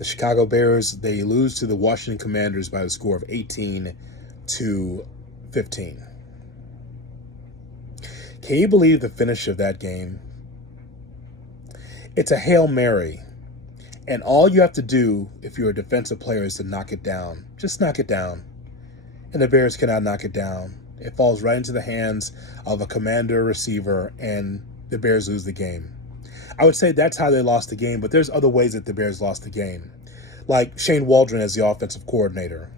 The Chicago Bears, they lose to the Washington Commanders by the score of 18-15. Can you believe the finish of that game? It's a Hail Mary. And all you have to do if you're a defensive player is to knock it down. Just knock it down. And the Bears cannot knock it down. It falls right into the hands of a commander receiver, and the Bears lose the game. I would say that's how they lost the game, but there's other ways that the Bears lost the game. Like Shane Waldron as the offensive coordinator.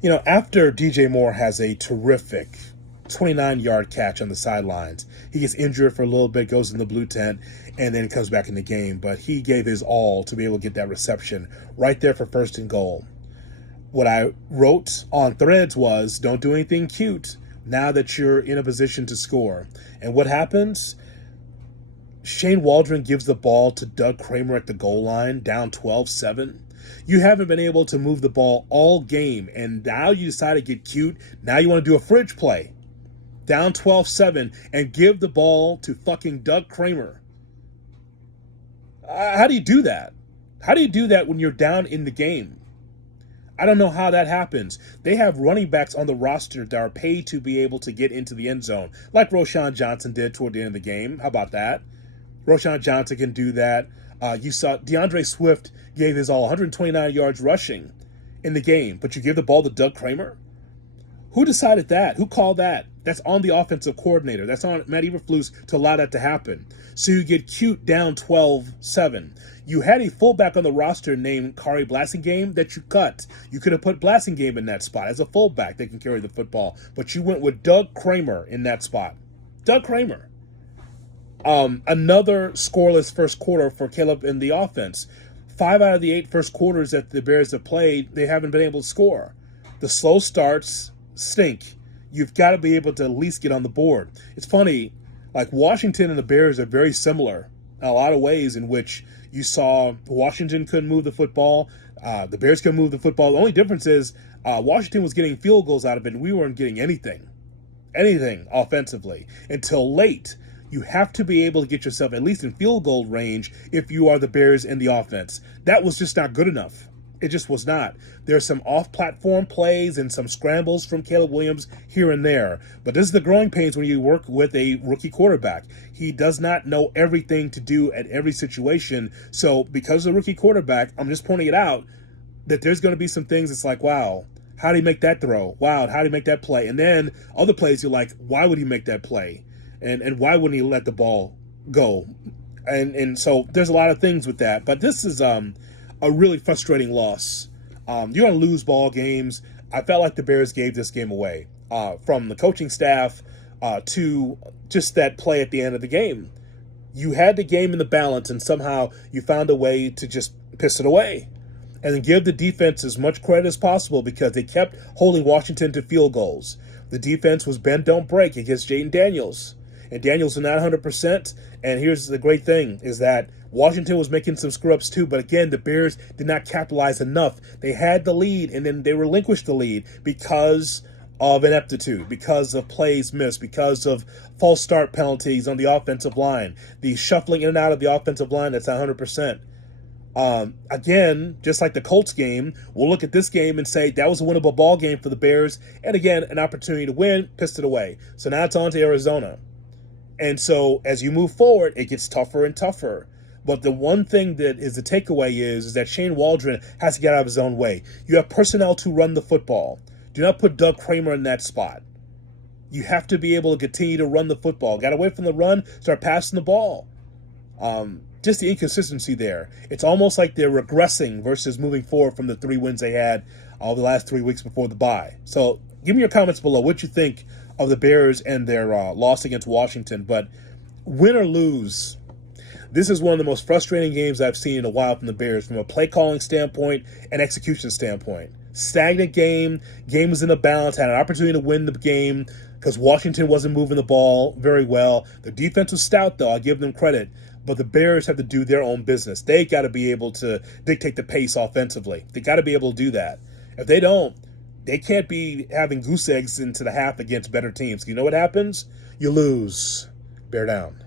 You know, after DJ Moore has a terrific 29-yard catch on the sidelines, he gets injured for a little bit, goes in the blue tent, and then comes back in the game. But he gave his all to be able to get that reception right there for first and goal. What I wrote on Threads was, don't do anything cute now that you're in a position to score. And what happens? Shane Waldron gives the ball to Doug Kramer at the goal line, down 12-7. You haven't been able to move the ball all game, and now you decide to get cute. Now you want to do a fridge play. Down 12-7, and give the ball to fucking Doug Kramer. How do you do that? How do you do that when you're down in the game? I don't know how that happens. They have running backs on the roster that are paid to be able to get into the end zone, like Roschon Johnson did toward the end of the game. How about that? Roschon Johnson can do that. You saw DeAndre Swift gave his all 129 yards rushing in the game, but you give the ball to Doug Kramer? Who decided that? Who called that? That's on the offensive coordinator. That's on Matt Eberflus to allow that to happen. So you get cute down 12-7. You had a fullback on the roster named Kari Blasingame that you cut. You could have put Blasingame in that spot as a fullback that can carry the football, but you went with Doug Kramer in that spot. Doug Kramer. Another scoreless first quarter for Caleb in the offense. 5 out of the 8 first quarters that the Bears have played, they haven't been able to score. The slow starts stink. You've got to be able to at least get on the board. It's funny, like Washington and the Bears are very similar in a lot of ways in which you saw Washington couldn't move the football. The Bears couldn't move the football. The only difference is Washington was getting field goals out of it, and we weren't getting anything offensively until late. You have to be able to get yourself at least in field goal range if you are the Bears in the offense. That was just not good enough. It just was not. There are some off-platform plays and some scrambles from Caleb Williams here and there. But this is the growing pains when you work with a rookie quarterback. He does not know everything to do at every situation. So because of the rookie quarterback, I'm just pointing it out that there's going to be some things that's like, wow, how did he make that throw? Wow, how did he make that play? And then other plays you're like, why would he make that play? And why wouldn't he let the ball go? And so there's a lot of things with that. But this is a really frustrating loss. You're going to lose ball games. I felt like the Bears gave this game away from the coaching staff to just that play at the end of the game. You had the game in the balance, and somehow you found a way to just piss it away. And then give the defense as much credit as possible because they kept holding Washington to field goals. The defense was bend, don't break against Jayden Daniels. And Daniels was not 100%. And here's the great thing is that Washington was making some screw-ups too. But again, the Bears did not capitalize enough. They had the lead, and then they relinquished the lead because of ineptitude, because of plays missed, because of false start penalties on the offensive line, the shuffling in and out of the offensive line that's 100%. Again, just like the Colts game, we'll look at this game and say that was a winnable ball game for the Bears. And again, an opportunity to win, pissed it away. So now it's on to Arizona. And so as you move forward, it gets tougher and tougher. But the one thing that is the takeaway is that Shane Waldron has to get out of his own way. You have personnel to run the football. Do not put Doug Kramer in that spot. You have to be able to continue to run the football. Got away from the run, start passing the ball. Just the inconsistency there. It's almost like they're regressing versus moving forward from the 3 wins they had the last 3 weeks before the bye. So give me your comments below what you think of the Bears and their loss against Washington. But win or lose, this is one of the most frustrating games I've seen in a while from the Bears from a play calling standpoint and execution standpoint. Stagnant game was in the balance, had an opportunity to win the game because Washington wasn't moving the ball very well. The defense was stout, though. I give them credit. But the Bears have to do their own business. They got to be able to dictate the pace offensively. They got to be able to do that. If they don't, they can't be having goose eggs into the half against better teams. You know what happens? You lose. Bear down.